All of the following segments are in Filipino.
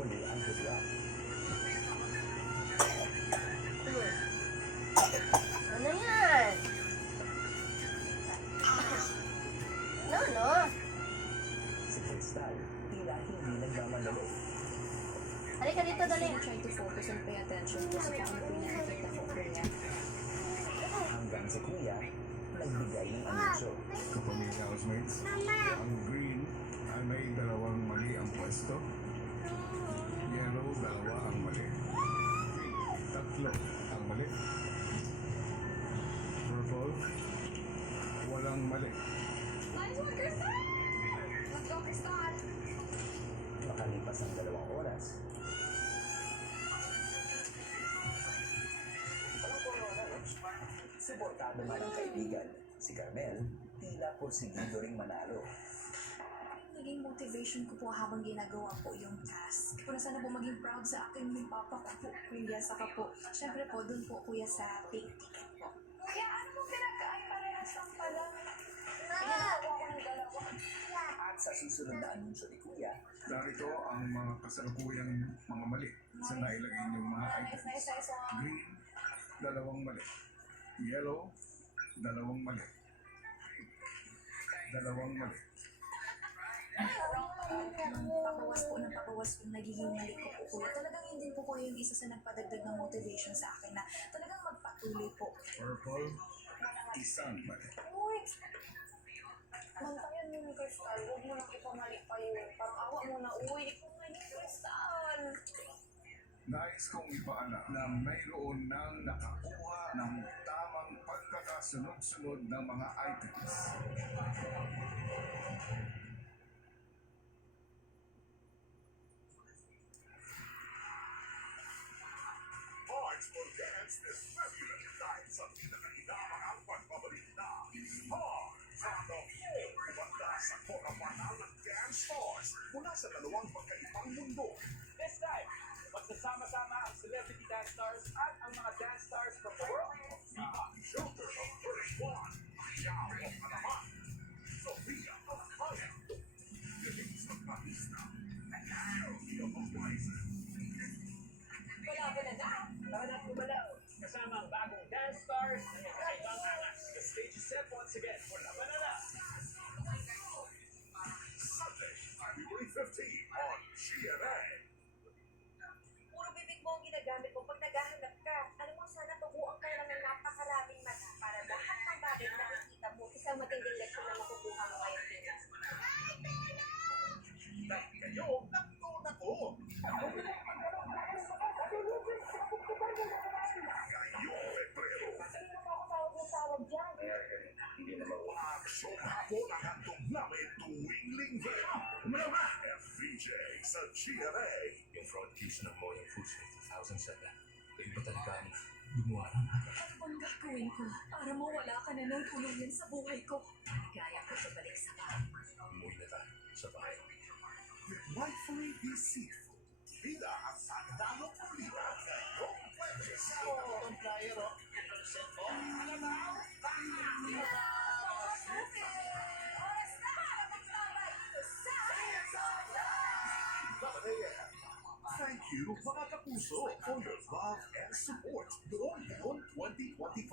muli ang good luck. Ano yan? No. Si Crystal, tila hindi nagmamadali. Halika dito, dali. Try to focus and pay attention po sa kung ano pinakikita ko kuya. Hanggang si Kuya, nagbigay ng anunsyo. Kapamilya housemates, ang green ay may dalawang mali ang pwesto. Yellow, dalawa ang mali. Tatlo ang mali. Purple, walang mali. Nice one, Crystal! Let's go, Crystal! Makalipas ang 2 oras, walang corona, no? Suportado man ang kaibigan, si Carmel, tila porsigido ring manalo. Naging motivation ko po habang ginagawa po yung task. Kung sana po maging proud sa akin yung papa ko po, kuya, saka po. Siyempre po, dun po kuya sa big ticket po. Kuya, ano po pinagkaan parehas lang pala? Pinagawa ko ng dalawa. At sa susunod na anunsyo ni Kuya, Narito ang mga kasalukuyang mga mali sa nailagay niyong mga items. Nice. Green, dalawang mali. Yellow, dalawang mali. Dalawang mali. Papawas po ng papawas kung nagiging mali ko po kuya. Talagang yun din po kuya yung isa sa nagpadagdag ng motivation sa akin na talagang magpatuloy po. Purple, isang mali. Uy! Mantayan mo ni Crystal, huwag mo nang ipamali pa yun. Parang awa mo na, uy, ikaw nga ni Crystal. Nais kong ipaalam na mayroon nang nakakuha ng tamang pagkakasunod-sunod ng mga items. Parts for Dance is fabulous dahil sa pinakahinamang ang pagbabalik na Stars on the Floor. Banda sa korapanal ng Dance Stars mula sa dalawang magkaibang mundo. This time, magsasama-sama ang celebrity dance stars at ang mga dance stars from the world of Viva. Shelter of First One, Yao of Panaman, Sofia of Holland, Denise of Batista, and Elsie of Horizon. Wala na na. Tara na't gumalaw, kasama ang bagong dance stars na may kakaibang angas. The stage is set once again for Laban na. Sunday, February 15 on GMA. Puro bibig mo ang ginagamit mo pag naghahanap ka. Alam mo, sana tubuan ka lang ng napakaraming mata para lahat ng bagay na nakikita mo, isang matinding leksyon na makukuha mo ngayong Pinas. Dahil kayo, nagtuna ko. Ngayong Pebrero, Tawag dyan. aksyon hapon ang handog namin tuwing linggo. FVJ sa GMA. Yung fraud case ng Moyang Foods for 2,007. Iba talaga ang gumawa ng natin. Ano bang gagawin ko para mawala ka na ng tuluyan sa buhay ko? Kaya ko sa balik sa bahay. Umuwi na tayo sa bahay. Rightfully deceitful. Bila ang sandalong ulila ngayong Webes. Thank you, mga kapuso, for your love and support noong Leon 2025.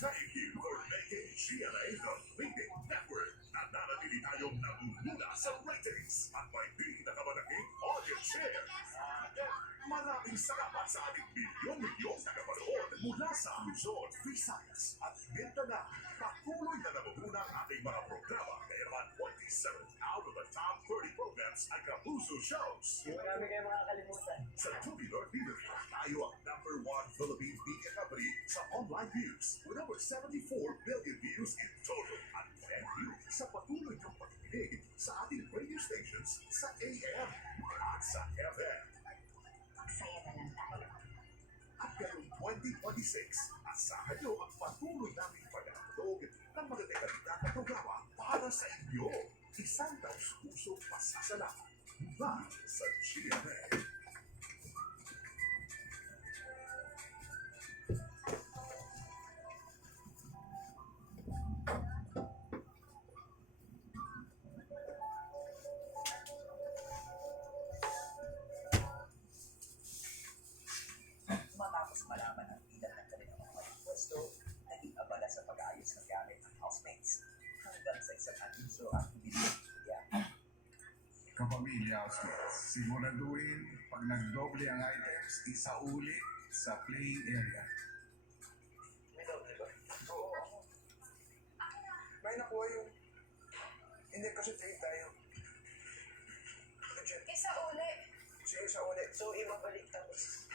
Thank you for making GMA the leading network. At nanatili tayong nangunguna sa ratings at may pinakamalaking audience share. Maraming salamat sa ating milyong-milyong tagapanood mula sa Luzon, Visayas at Mindanao. Patuloy na namumuna ang ating mga programa kaya naman 27 out of the top 30 programs ay Kapuso shows. Hindi namin kayo makakalimutan. Sa tubular leadership, tayo ang #1 Philippine media company sa online views with over 74 billion views in total. At thank you sa patuloy niyong pakikinig sa ating radio stations sa AM at sa FM. Magsaya na lang tayo. At ngayong 2026, asahan niyo ang patuloy naming pag-upload ng mga dekalidad na programa para sa inyo. Isang taus-pusong pasasalamat mula sa GMA. housemates. Siguraduhin pag nagdoble ang items, isauli sa playing area. May doble ba? Oo, ako. May nakuha yung... Hindi kasi trade tayo. Legit. Isa uli. Sige sa ulit. So, ibabalik tapos.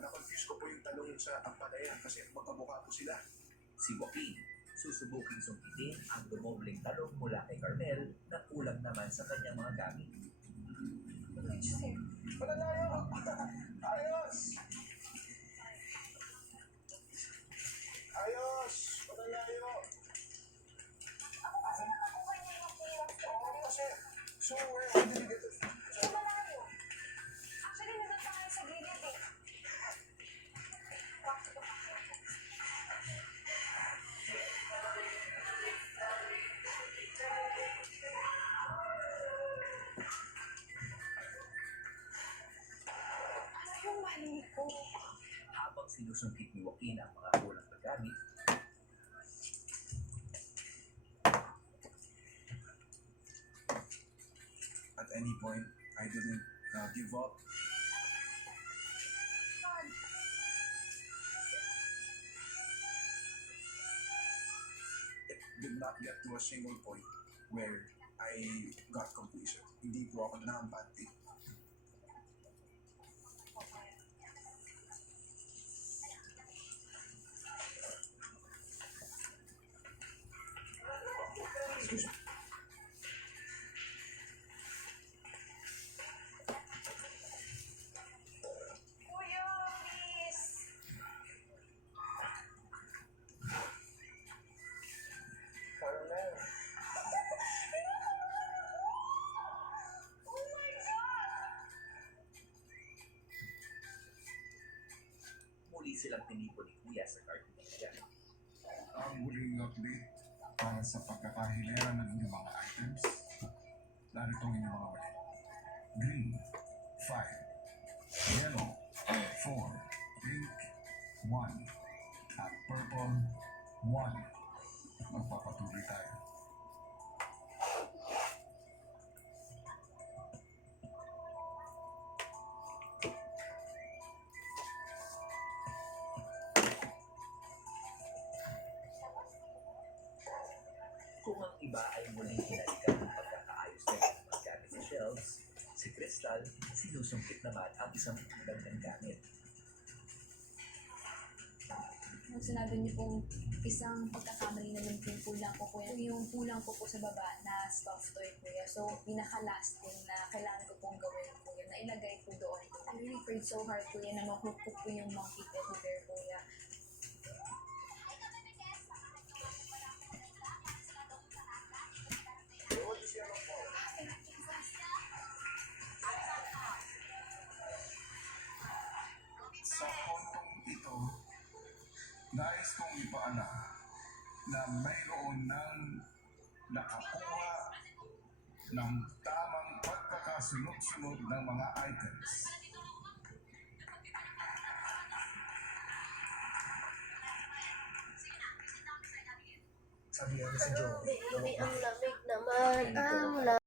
Na-confuse ko po yung tanong sa ampalaya kasi magkamukha po sila. Si Joaquin, susubuking sumpitin ang dumobleng talong mula kay Carmel na kulang naman sa kanyang mga gamit. Panalayo! Ayos! Ayos! Panalayo! Oo, kasi... So, where did you get it? Actually, nandun pa kayo sa gilid eh. Ano yung mali ko? Habang sinusungkit ni Joaquin ang mga kulang na gamit, At any point, I didn't give up. It did not get to a single point where I got complacent. Hindi po ako naambante. Kuya, please. Carmel. Oh my God! muli silang tinipon ni Kuya sa kartiniya. Ang huling update para sa pagkakahilera ng inyong mga items. Narito ang inyong mga wali. Green, 5. Yellow, 4. Pink, 1. At purple, 1. Magpapatuloy tayo. Kung ang iba ay muling hinalikan ng pagkakaayos na ng mga gamit sa shelves, si Crystal sinusungkit naman ang isang kulang ng gamit. Nung sinabi niyo pong isang pagkakamali naman po yung kulang ko kuya. Yung kulang ko po sa baba na stuffed toy kuya. So, pinaka-last thing na kailangan ko pong gawin kuya na ilagay po doon. I really prayed so hard kuya na mahook ko po yung monkey teddy bear kuya. Sa kontong ito, nais kong ipaalam na mayroon ng nakakuha ng tamang pagkakasunod-sunod ng mga items. Sabi nga si Joe, Baby, ang lamig naman. Ang lamig.